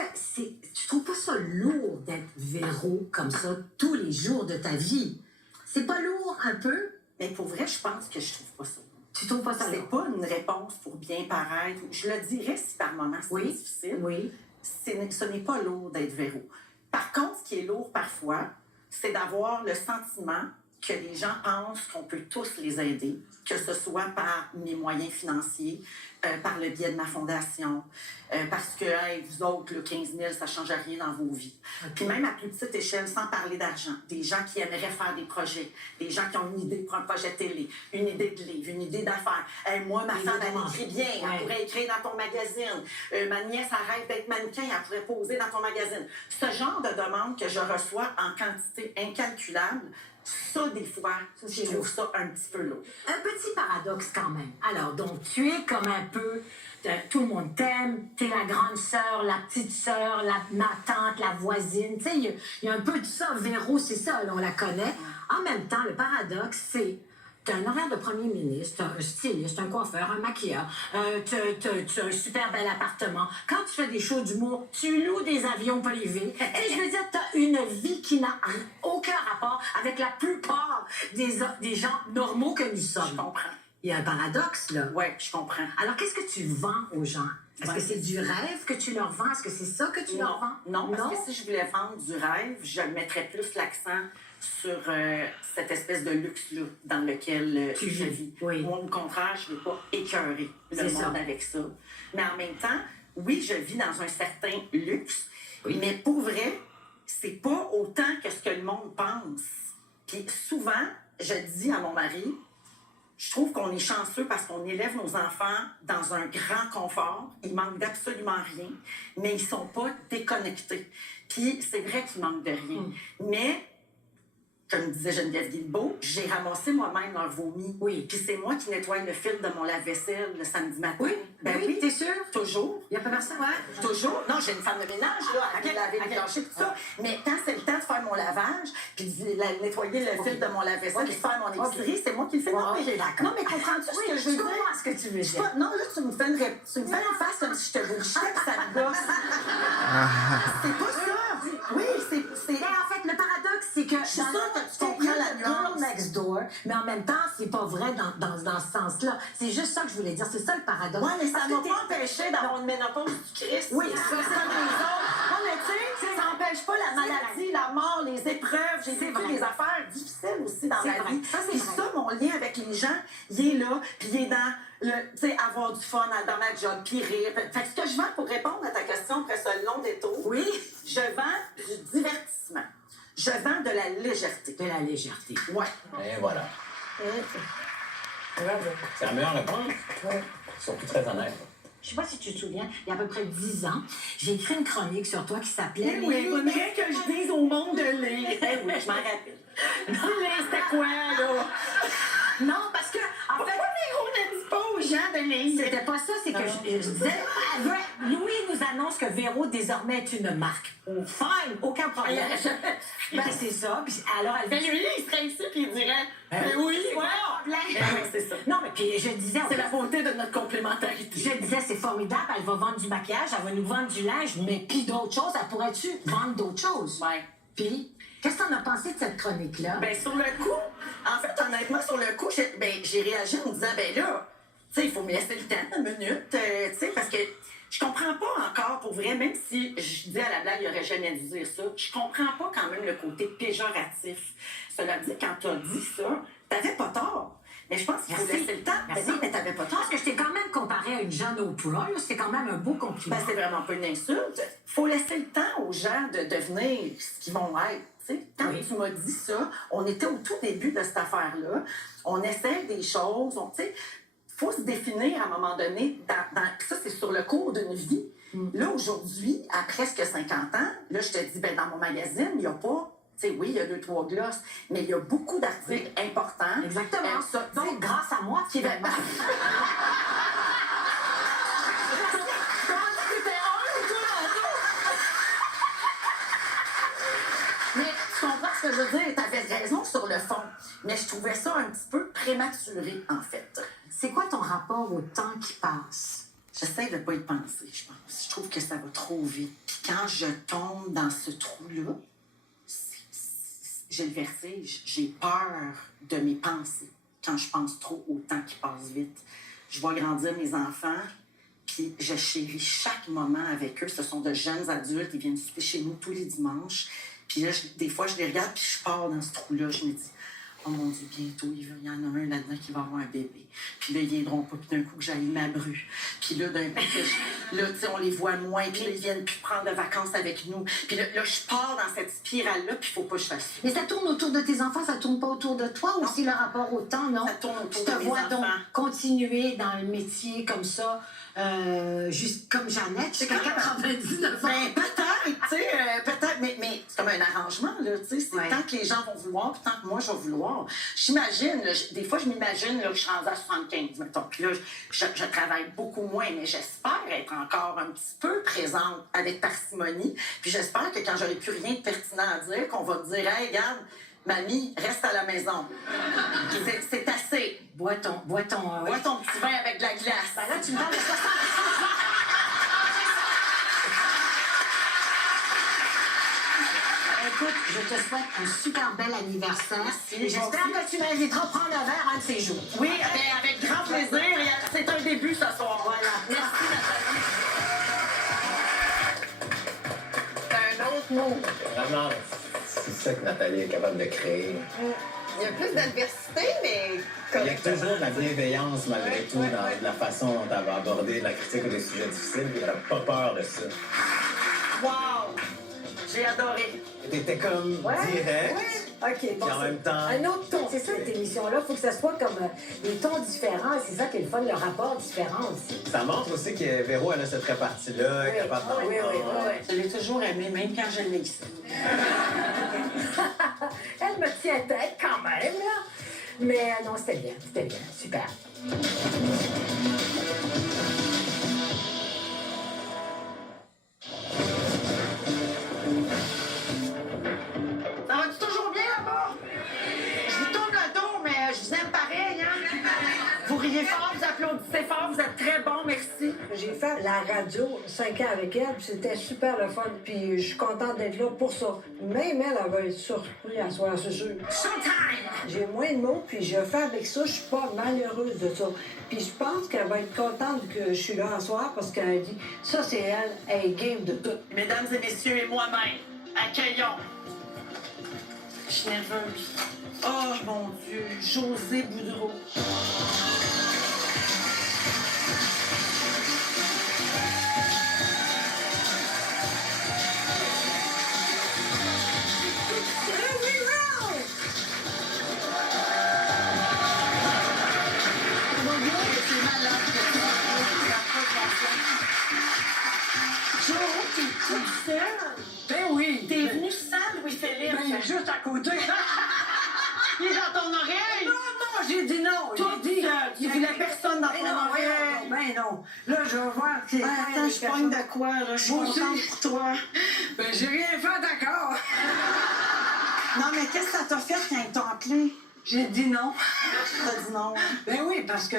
tu trouves pas ça lourd d'être Véro comme ça tous les jours de ta vie? C'est pas lourd un peu? Mais pour vrai, je pense que je trouve pas ça. Tu trouves pas ça C'est lourd? pas une réponse pour bien paraître. Je le dirais si par moments c'est Oui. difficile. Oui. Ce n'est pas lourd d'être Véro. Par contre, ce qui est lourd parfois, c'est d'avoir le sentiment que les gens pensent qu'on peut tous les aider, que ce soit par mes moyens financiers, par le biais de ma fondation, parce que hey, vous autres, le 15 000, ça ne change rien dans vos vies. Okay. Puis même à plus petite échelle, sans parler d'argent, des gens qui aimeraient faire des projets, des gens qui ont une idée pour un projet télé, une idée de livre, une idée d'affaires. Hey, moi, ma femme, elle écrit bien, elle pourrait écrire dans ton magazine. Ma nièce, elle rêve d'être mannequin, elle pourrait poser dans ton magazine. Ce genre de demande que je reçois en quantité incalculable, ça, des fois, je trouve ça un petit peu lourd. Un petit paradoxe quand même. Alors, donc, tu es comme un peu... tout le monde t'aime, t'es la grande sœur, la petite sœur, ma tante, la voisine. Tu sais, il y a un peu de ça. Véro, c'est ça, là, on la connaît. En même temps, le paradoxe, c'est... Tu as un horaire de premier ministre, un styliste, un coiffeur, un maquilleur, tu as un super bel appartement. Quand tu fais des shows d'humour, tu loues des avions privés. Et je veux dire, tu as une vie qui n'a aucun rapport avec la plupart des gens normaux que nous sommes. Je comprends. Il y a un paradoxe, là. Oui, je comprends. Alors, qu'est-ce que tu vends aux gens? Est-ce que c'est du rêve que tu leur vends? Est-ce que c'est ça que tu leur vends? Non, parce que si je voulais vendre du rêve, je mettrais plus l'accent sur cette espèce de luxe-là dans lequel je vis. Oui. Moi, au contraire, je ne vais pas écœurer le C'est monde ça. avec ça. Mais en même temps, oui, je vis dans un certain luxe, Oui. mais pour vrai, c'est pas autant que ce que le monde pense. Puis souvent, je dis à mon mari, je trouve qu'on est chanceux parce qu'on élève nos enfants dans un grand confort. Ils manquent d'absolument rien, mais ils sont pas déconnectés. Puis c'est vrai qu'ils manquent de rien. Mais, comme disait Geneviève Guilbeault, j'ai ramassé moi-même leur vomi. Oui. Puis c'est moi qui nettoie le fil de mon lave-vaisselle le samedi matin. Oui? Ben oui. T'es sûr? Toujours. Il n'y a pas personne? Ouais. Toujours. Non, j'ai une femme de ménage, là, à qui laver les planchers, tout ça. Mais quand c'est le temps de faire mon lavage, puis de nettoyer le fil de mon lave-vaisselle, puis de faire mon épicerie, c'est moi qui le fais. Non, mais, d'accord. non, mais comprends-tu ce que je veux dire? comprends ce que tu veux dire. Non, là, tu me fais une face comme si je te bullshitais, puis ça me gosse. C'est pas ça. Oui, c'est... Mais en fait, le paradoxe, c'est que... Je suis sûre que tu comprends la nuance. Girl next door, mais en même temps, c'est pas vrai dans ce sens-là. C'est juste ça que je voulais dire. C'est ça le paradoxe. Ouais, mais ça Parce m'a que pas empêché d'avoir une ménopause du Christ. Oui, ça, c'est comme les autres. Non, mais tu sais, ça n'empêche pas la maladie, la mort, les épreuves. J'ai vécu vrai. des affaires difficiles aussi dans C'est ma vrai. vie. Ça, c'est Puis vrai. ça, mon lien avec les gens, il est là, puis il est dans le, tu sais, avoir du fun dans ma job, puis rire. Fait que ce que je vends, pour répondre à ta question après ce long détour, Oui, je vends du divertissement. Je vends de la légèreté. de la légèreté. Ouais. Et voilà. C'est la meilleure réponse. Surtout très honnête. Je sais pas si tu te souviens, il y a à peu près 10 ans, j'ai écrit une chronique sur toi qui s'appelait... Oui, il faudrait que je dise au monde de lire. Eh oui, je m'en rappelle. Dis-le, c'était quoi, là? Non, parce que, en fait... Pourquoi on ne dit pas aux gens de lire? C'était pas ça, c'est que je disais... Louis nous annonce que Véro, désormais, est une marque. Fine, aucun problème. Ben, c'est ça. Puis alors, elle Mais lui, il serait ici puis il dirait oui, c'est ouais. pas un problème. Oui, c'est ça. Non, mais puis je disais... C'est la beauté de notre complémentarité. Je disais, c'est formidable, elle va vendre du maquillage, elle va nous vendre du linge, mais puis d'autres choses, elle pourrait-tu vendre d'autres choses? Ouais. Puis, qu'est-ce que t'en as pensé de cette chronique-là? Ben, sur le coup, en fait, honnêtement, sur le coup, j'ai réagi en me disant, ben là, tu sais, il faut me laisser le temps, une minute, tu sais, parce que je comprends pas encore, pour vrai, même si je dis à la blague, il aurait jamais dû dire ça, je comprends pas quand même le côté péjoratif. Cela dit, quand t'as dit ça, t'avais pas tort. Mais je pense qu'il faut Merci. laisser le temps. Merci. Mais t'avais pas tort. Parce que je t'ai quand même comparé à une jeune Oprah, là, c'est quand même un beau compliment. Ben, c'est vraiment pas une insulte. Faut laisser le temps aux gens de devenir ce qu'ils vont être. T'sais, quand Oui. tu m'as dit ça, on était au tout début de cette affaire-là. On essaie des choses. Il faut se définir à un moment donné. Ça, c'est sur le cours d'une vie. Là, aujourd'hui, à presque 50 ans, là, je te dis, ben, dans mon magazine, il n'y a pas... Tu sais, oui, il y a 2-3 glosses, mais il y a beaucoup d'articles importants. Exactement. Ça, Donc, grâce à moi, qui va... finalement. Mais tu comprends ce que je veux dire? T'avais raison sur le fond. Mais je trouvais ça un petit peu prématuré, en fait. C'est quoi ton rapport au temps qui passe? J'essaie de ne pas y penser, je pense. Je trouve que ça va trop vite. Puis quand je tombe dans ce trou-là, j'ai le vertige. J'ai peur de mes pensées quand je pense trop au temps qui passe vite. Je vois grandir mes enfants, puis je chéris chaque moment avec eux. Ce sont de jeunes adultes, ils viennent souper chez nous tous les dimanches. Puis là, des fois, je les regarde, puis je pars dans ce trou-là. Je me dis, oh mon Dieu, bientôt, il y en a un là-dedans qui va avoir un bébé. Puis là, ils viendront pas. Puis d'un coup, que j'aille ma bru. Puis là, d'un coup, là, tu sais, on les voit moins. Puis là, ils viennent plus prendre de vacances avec nous. Puis là, je pars dans cette spirale-là, puis il faut pas que je fasse ça. Mais ça tourne autour de tes enfants, ça tourne pas autour de toi Non. aussi, le rapport au temps, non? Ça tourne autour Tu te de mes vois donc enfants. continuer dans le métier comme ça, juste comme Jeannette, jusqu'à 99 ans. Ben, peut-être, tu sais, peut-être, mais c'est comme un arrangement, là, tu sais. C'est Ouais. tant que les gens vont vouloir, puis tant que moi, je vais vouloir. J'imagine, là, des fois, je m'imagine là, que je suis rendue à 75, mettons. Puis là, je travaille beaucoup moins, mais j'espère être encore un petit peu présente avec parcimonie. Puis j'espère que quand j'aurai plus rien de pertinent à dire, qu'on va me dire, hey, regarde, mamie, reste à la maison. C'est assez. Bois ton... Bois ton petit vin avec de la glace. Ben là, tu me parles de 60. Écoute, je te souhaite un super bel anniversaire. Merci, Et j'espère moi que tu m'inviteras prendre un verre un de ces jours. Oui, avec grand plaisir. C'est un début ce soir. Voilà. Merci, Nathalie. C'est un autre mot. Vraiment, c'est ça que Nathalie est capable de créer. Il y a plus d'adversité, mais Il y a toujours de la bienveillance malgré tout dans la façon dont elle va aborder la critique ou des sujets difficiles, puis elle n'a pas peur de ça. Wow! J'ai adoré. T'étais comme direct, OK, bon, puis en même temps... un autre ton. C'est ça, cette émission-là. Il faut que ça soit comme des tons différents. Et c'est ça qui est le fun, le rapport différent aussi. Ça montre aussi que Véro, elle a cette répartie-là, elle est capable d'entendre. Oui. Je l'ai toujours aimé, même quand je l'ai ici. Elle me tient tête quand même, là. Mais non, c'était bien, super. Ça va-tu toujours bien là-bas? Je vous tourne le dos, mais je vous aime pareil, hein? Vous riez fort, vous applaudissez fort, vous êtes très bons, merci. J'ai fait la radio 5 ans avec elle, puis c'était super le fun, puis je suis contente d'être là pour ça. Même elle va être surprise à soir, c'est sûr. Showtime! J'ai moins de mots, puis je fais avec ça, je suis pas malheureuse de ça. Puis je pense qu'elle va être contente que je suis là à soir, parce qu'elle dit, ça c'est elle est game de tout. Mesdames et messieurs et moi-même, accueillons. Je suis nerveuse. Oh mon Dieu, José Boudreau. Ben oui! T'es venu sans Louis-Philippe. Ben, il est juste à côté. Il est dans ton oreille. Non, j'ai dit non. Tout J'ai dit. seul. Il voulait personne dans Ben ton non, oreille. ben non. Là, je vais voir. Ben, attends, je pogne de quoi, là? Je suis Moi aussi. contente pour toi. Ben, j'ai rien fait d'accord. Non, mais qu'est-ce que ça t'a fait quand ils t'ont appelé? J'ai dit non. T'as dit non, hein? Ben oui, parce que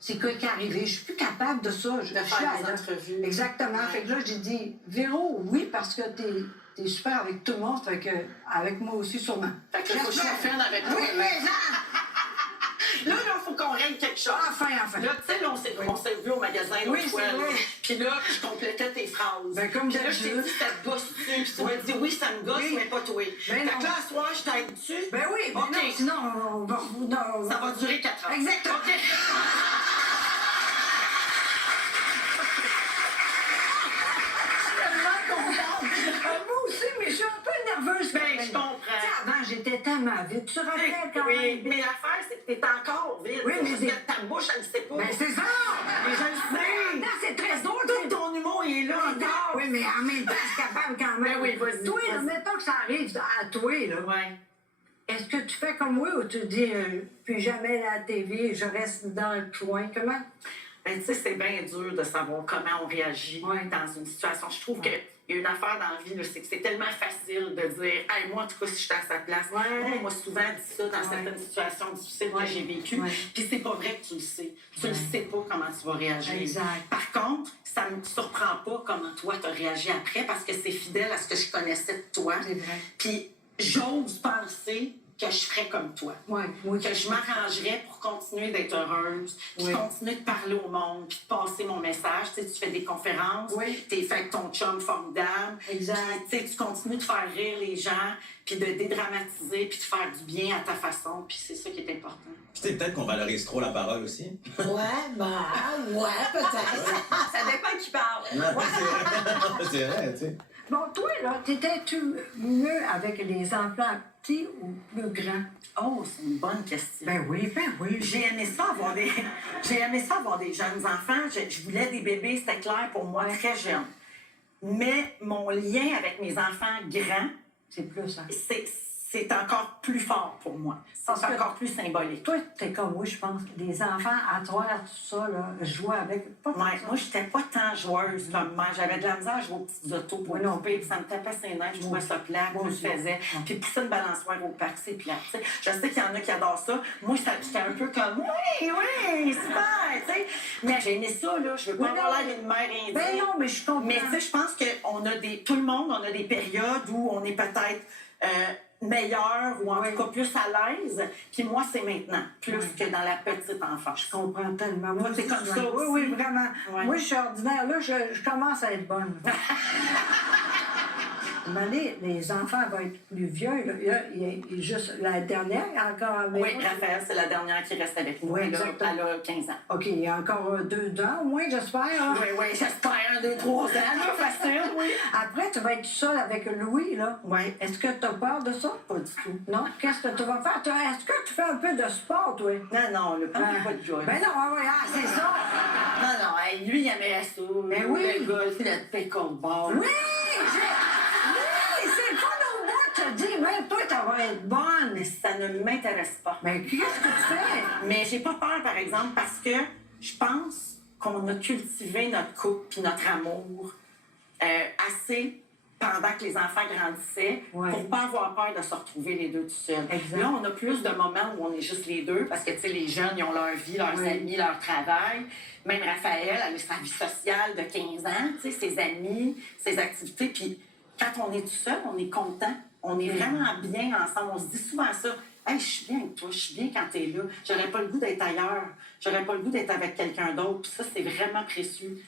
c'est quoi qui est arrivé? Je suis plus capable de ça. Je De suis faire à des la- entrevues. Exactement. Fait que là, j'ai dit, Véro, oui, parce que t'es super avec tout le monde, fait que avec moi aussi, sûrement. Fait que là, faut que je sois J'espère. fine avec toi. Oui, mais là, Là, faut qu'on règle quelque chose. enfin. Là, tu sais, là, on s'est vu au magasin l'autre Oui, fois. c'est là. vrai. Puis là, je complétais tes phrases. Ben, comme Puis là, je t'ai d'habitude. dit, ça te gosse-tu? Puis tu m'as dit, oui, ça me gosse, Oui. mais pas toi. Fait Ben que non. là, à soir, je t'aide-tu? Ben oui, mais OK. non, sinon, on va... Non, Ça va durer 4 ans. Exactement. OK. Moi aussi, mais je suis un peu nerveuse. Ben, quand je même. comprends. Tu sais, avant, j'étais tellement vite. Tu te rappelles quand Oui, même? mais l'affaire, c'est que t'es encore vide. Oui, mais Parce c'est- que ta bouche, elle ne sait pas. Ben, c'est ça! Mais je le sais. Non, c'est très drôle. Tout ton humour, il est là encore. Oui, mais en même temps, je suis capable quand même. Ben oui, vas-y, Toi, là, vas-y. mettons que ça arrive à toi, là. Ouais. Est-ce que tu fais comme moi ou tu dis, plus jamais la TV, je reste dans le coin? Comment? Ben, tu sais, c'est bien dur de savoir comment on réagit Ouais. dans une situation. Je trouve que il y a une affaire dans la vie, là, c'est que c'est tellement facile de dire « Hey, moi, en tout cas, si j'étais à sa place, moi, on m'a souvent dit ça dans certaines situations difficiles que j'ai vécues. Puis c'est pas vrai que tu le sais. Tu ne sais pas comment tu vas réagir. Exact. Par contre, ça ne me surprend pas comment toi, tu as réagi après parce que c'est fidèle à ce que je connaissais de toi. C'est vrai. Puis j'ose penser que je ferais comme toi. Oui. Que je m'arrangerais pour continuer d'être heureuse, puis continuer de parler au monde, puis de passer mon message. Tu sais, tu fais des conférences, t'es fait avec ton chum formidable. Exact. Puis, tu sais, tu continues de faire rire les gens, puis de dédramatiser, puis de faire du bien à ta façon, puis c'est ça qui est important. Puis tu sais, peut-être qu'on valorise trop la parole aussi. Ouais, peut-être. Ça dépend qui parle. Non, c'est vrai, tu sais. Bon, toi, là, t'étais-tu mieux avec les enfants petits ou plus grands? Oh, c'est une bonne question. Ben oui. J'ai aimé ça avoir des jeunes enfants. Je voulais des bébés, c'était clair pour moi, très jeune. Mais mon lien avec mes enfants grands, C'est plus ça. c'est encore plus fort pour moi. C'est encore plus symbolique. Toi, t'es comme moi, je pense. Les enfants, à travers tout ça, là, jouer avec... Pas tant Ouais, ça. moi, j'étais pas tant joueuse comme mère. J'avais de la misère à jouer aux petites autos pour couper, puis ça me tapait ses nerfs, je trouvais ça plat, Moi je le aussi. faisais. Puis pousser une balançoire au parc, c'est plat. Tu sais, je sais qu'il y en a qui adorent ça. Moi, j'étais un peu comme oui, super, tu sais. Mais j'ai aimé ça, là. Je veux pas avoir l'air d'une mère indienne. Ben non, mais je comprends. Mais tu sais, je pense tout le monde, on a des périodes où on est peut-être meilleur ou en tout cas plus à l'aise. Puis moi, c'est maintenant, plus que dans la petite enfance. Je comprends tellement. Moi, c'est comme ça Oui, aussi. oui, vraiment. Ouais. Moi, je suis ordinaire. Là, je commence à être bonne. Les enfants vont être plus vieux. Là. Il y a juste la dernière, encore avec Oui, Raphaël, c'est la dernière qui reste avec nous. Oui, Elle a- exactement. Elle a 15 ans. OK, il y a encore 2 ans au moins, j'espère. Hein? Oui, j'espère 1, 2, 3 ans, là, facile, oui. Après, tu vas être seule avec Louis, là. Oui. Est-ce que tu as peur de ça? Pas du tout. Non? Qu'est-ce que tu vas faire? Est-ce que tu fais un peu de sport, toi? Non, le temps n'est pas de joie. Ben non, c'est ça. Non, hey, lui, il aimait ça. Ben oui. Le golf, le pickleball. Oui! C'est pas nos mots que tu dis, même toi, tu vas être bonne. Mais ça ne m'intéresse pas. Mais qu'est-ce que tu fais? Mais j'ai pas peur, par exemple, parce que je pense qu'on a cultivé notre couple puis notre amour assez pendant que les enfants grandissaient pour pas avoir peur de se retrouver les deux tout seuls. Exact. Là, on a plus de moments où on est juste les deux parce que, tu sais, les jeunes, ils ont leur vie, leurs amis, leur travail. Même Raphaël, elle a sa vie sociale de 15 ans, tu sais, ses amis, ses activités. Puis quand on est tout seul, on est content. On est vraiment bien ensemble. On se dit souvent ça. Hey, je suis bien avec toi, je suis bien quand t'es là. J'aurais pas le goût d'être ailleurs. J'aurais pas le goût d'être avec quelqu'un d'autre. Puis ça, c'est vraiment précieux.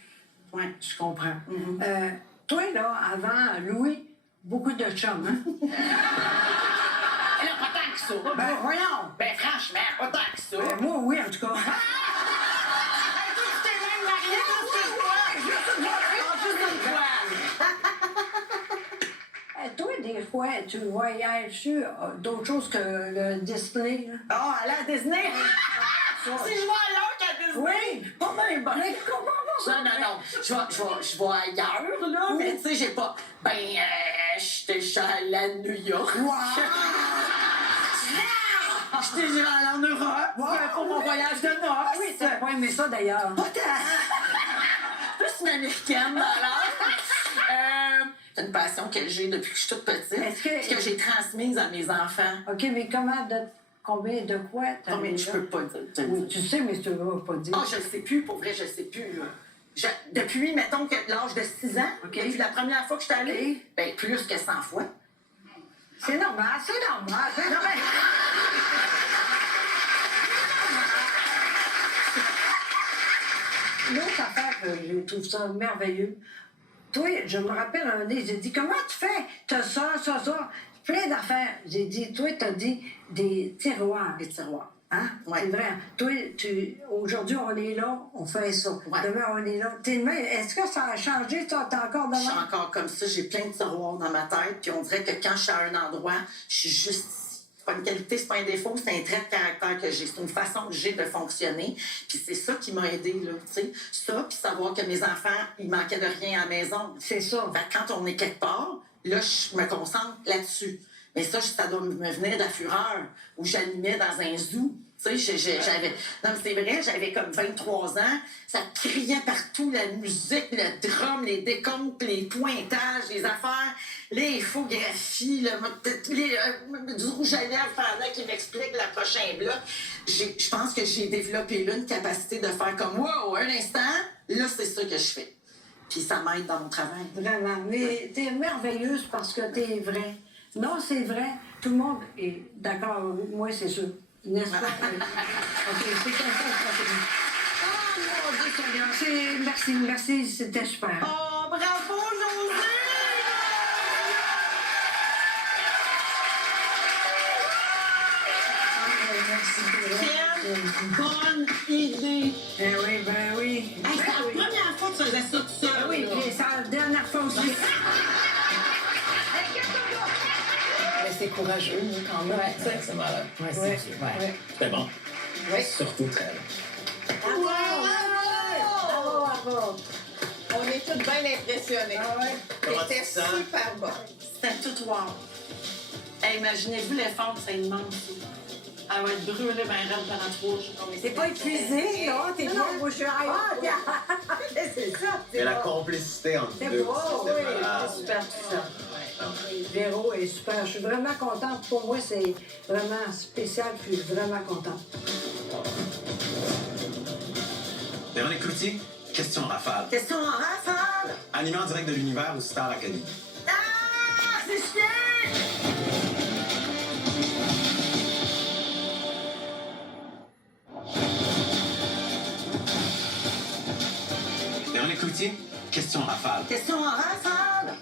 Ouais. Je comprends. Toi, là, avant Louis, beaucoup de chums, hein? Et là, pas tant que ça. Ben, voyons! Ben, franchement, pas tant que ça. Ben, moi, oui, en tout cas. Toi, des fois, tu voyages sur d'autres choses que le Disney, là? Oh, aller à Disney? Si je vais ailleurs qu'à Disney? Oui. Pas bien bon. Mais comment ça? Non. Je vais ailleurs, là. Mais tu sais, j'ai pas... Ben, j'étais allée à New York. J'étais allée en Europe pour mon voyage de noces. Oui, t'as pas aimé ça, d'ailleurs. Pas tant. Plus une américaine, alors. C'est une passion que j'ai depuis que je suis toute petite. Est-ce que j'ai transmise à mes enfants. OK, mais combien de quoi t'as Combien déjà? je peux pas dire. Oui, tu sais, mais tu ne vas pas dire. Ah, je le sais plus, pour vrai, je le sais plus, là. Depuis, mettons, que l'âge de 6 ans, depuis la première fois que je suis allée, ben plus que 100 fois. C'est normal, c'est normal. Non, mais... L'autre affaire que je trouve ça merveilleux, toi, je me rappelle un nez, j'ai dit, comment tu fais? T'as ça, plein d'affaires. J'ai dit, toi, t'as dit des tiroirs. Les tiroirs. Hein? Ouais. C'est vrai. Toi, aujourd'hui, on est là, on fait ça. Ouais. Demain, on est là. T'es de même. Est-ce que ça a changé? T'es encore de Je suis même? encore comme ça, j'ai plein de tiroirs dans ma tête, puis on dirait que quand je suis à un endroit, je suis juste ici. C'est pas une qualité, c'est pas un défaut, c'est un trait de caractère que j'ai. C'est une façon que j'ai de fonctionner. Puis c'est ça qui m'a aidée, là, tu sais. Ça, puis savoir que mes enfants, ils manquaient de rien à la maison. C'est ça. Fait que quand on est quelque part, là, je me concentre là-dessus. Mais ça doit me venir de la fureur, où j'animais dans un zoo. Tu sais, j'avais... Non, mais c'est vrai, j'avais comme 23 ans. Ça criait partout, la musique, le drum, les décomptes, les pointages, les affaires, les infographies, du rouge à lèvres pendant qu'il m'explique la prochaine bloc. Je pense que j'ai développé là une capacité de faire comme « Wow, un instant, là, c'est ça que je fais. » Puis ça m'aide dans mon travail. Vraiment. Mais t'es merveilleuse parce que t'es vraie. Non, c'est vrai. Tout le monde est d'accord avec moi, c'est sûr. N'est-ce pas? OK, c'est comme ça. Oh, mon Dieu, Seigneur. Merci, c'était super. Oh, bravo, Josée! Quelle bonne idée! Eh oui, ben oui. Hey, c'est la première fois que tu faisais ça tout seul. Ben oui, là. puis c'est la dernière fois aussi. Mais c'est courageux, nous, quand même. C'est malade. Ouais, c'est Ouais, sûr, ouais. ouais. C'était bon. Oui. Surtout très bon. Bravo. On est toutes bien impressionnés. Ah ouais. Comment tu C'était te sens? super bon. C'était tout wow. Hey, imaginez-vous l'effort que c'est immense. Elle va être brûlée ben raide pendant 3 jours. T'es pas épuisé, non? T'es Non, pas non, moi, je suis c'est ça. Et la complicité entre C'est deux. beau, C'était oui. malade. C'est super, tout ça. Véro est super. Je suis vraiment contente. Pour moi, c'est vraiment spécial. Je suis vraiment contente. Véronique Cloutier, question rafale. Question en rafale! Animé en direct de l'univers ou Star Academy? Ah! C'est chiant! Véronique Cloutier, question rafale. Question en rafale!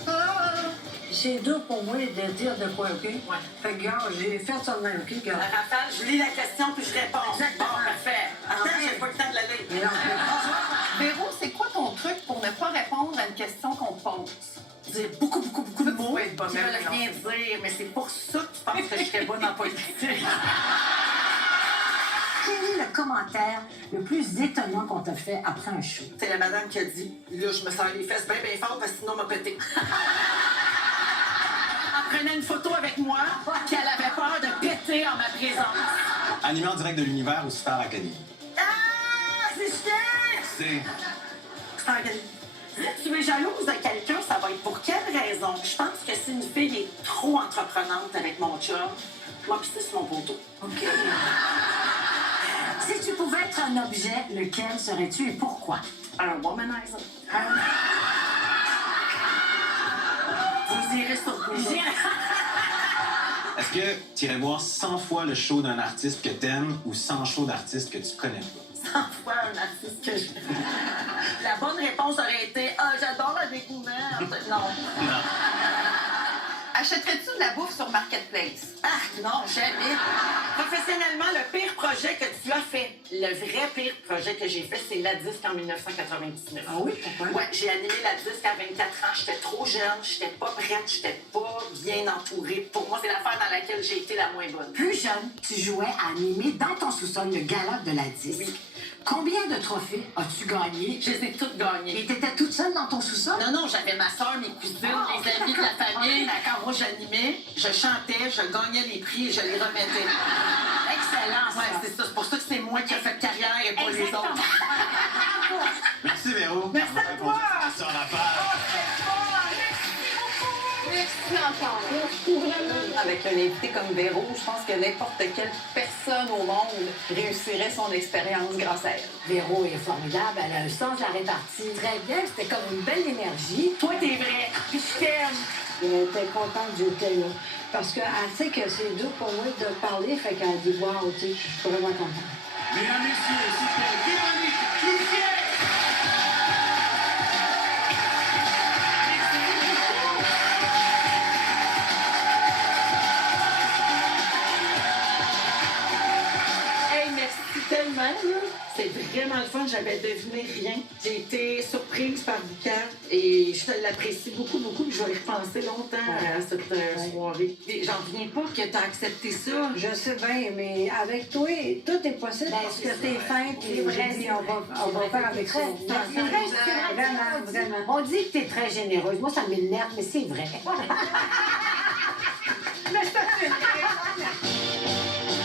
C'est dur pour moi de dire de quoi, OK? Ouais. Fait que, regarde, j'ai fait ça de même, OK? La Regarde. rafale, je lis la question puis je réponds. Exactement. Bon, parfait. Attends, j'ai pas le temps de la lire. Mais non, Véro, c'est quoi ton truc pour ne pas répondre à une question qu'on te pose? Dire beaucoup de mots Oui, pas qui même, veulent non. rien dire, mais c'est pour ça que tu penses que je serais bonne en politique. Quel est le commentaire le plus étonnant qu'on t'a fait après un show? C'est la madame qui a dit « Là, je me sers les fesses bien fort parce que sinon, on m'a pété. » Elle prenait une photo avec moi, puis elle avait peur de péter en ma présence. Animé en direct de l'univers ou Star Academy? Ah! C'est chiant! C'est... Si tu es jalouse de quelqu'un, ça va être pour quelle raison? Je pense que si une fille est trop entreprenante avec mon chum, moi, pisser sur mon poteau. OK. Si tu pouvais être un objet, lequel serais-tu et pourquoi? Un womanizer. Vous irez sur Google. Est-ce que tu irais voir 100 fois le show d'un artiste que t'aimes ou 100 shows d'artistes que tu connais pas? 100 fois un artiste que je... La bonne réponse aurait été « Ah, j'adore la découverte. » Non. Non. Achèterais-tu de la bouffe sur Marketplace? Ah, non, jamais. Professionnellement, le pire projet que tu as fait, le vrai pire projet que j'ai fait, c'est la disque en 1999. Ah oui, pourquoi? Ouais, j'ai animé la disque à 24 ans. J'étais trop jeune, j'étais pas prête, j'étais pas bien entourée. Pour moi, c'est l'affaire dans laquelle j'ai été la moins bonne. Plus jeune, tu jouais à animer dans ton sous-sol le gala de la disque. Oui. Combien de trophées as-tu gagné? Je les ai toutes gagnées. Et t'étais toute seule dans ton sous-sol? Non, j'avais ma soeur, mes cousines, les amis de la famille. D'accord, moi, j'animais, je chantais, je gagnais les prix et je les remettais. Excellent, ça. Ouais, c'est ça. C'est pour ça que c'est moi qui ai fait carrière et pas les Exactement. autres. Merci Véro. Merci à Répondu toi. à cette question rafale. Merci encore. Avec un invité comme Véro, je pense que n'importe quelle personne au monde réussirait son expérience grâce à elle. Véro est formidable, elle a un sens de la répartie très bien, c'était comme une belle énergie. Toi, t'es vrai. Puis je t'aime. J'étais contente que j'étais là. Parce qu'elle sait que c'est dur pour moi de parler, fait qu'elle dit « Wow, tu sais, je suis vraiment contente. » Mesdames, messieurs, c'était Véronique Cloutier! Hey, merci tellement, là. C'est vraiment le fun. J'avais deviné rien. J'ai été surprise par Boucan et je te l'apprécie beaucoup. Puis je vais y repenser longtemps à cette soirée. Et j'en reviens pas que t'as accepté ça. Je sais bien, mais avec toi, tout est possible Ben, parce c'est que ça. t'es fin, puis C'est vrai, j'ai dit, c'est on va faire avec ça. C'est vrai, c'est vrai. Vraiment, vraiment. On dit que t'es très généreuse. Moi, ça m'énerve, mais c'est vrai.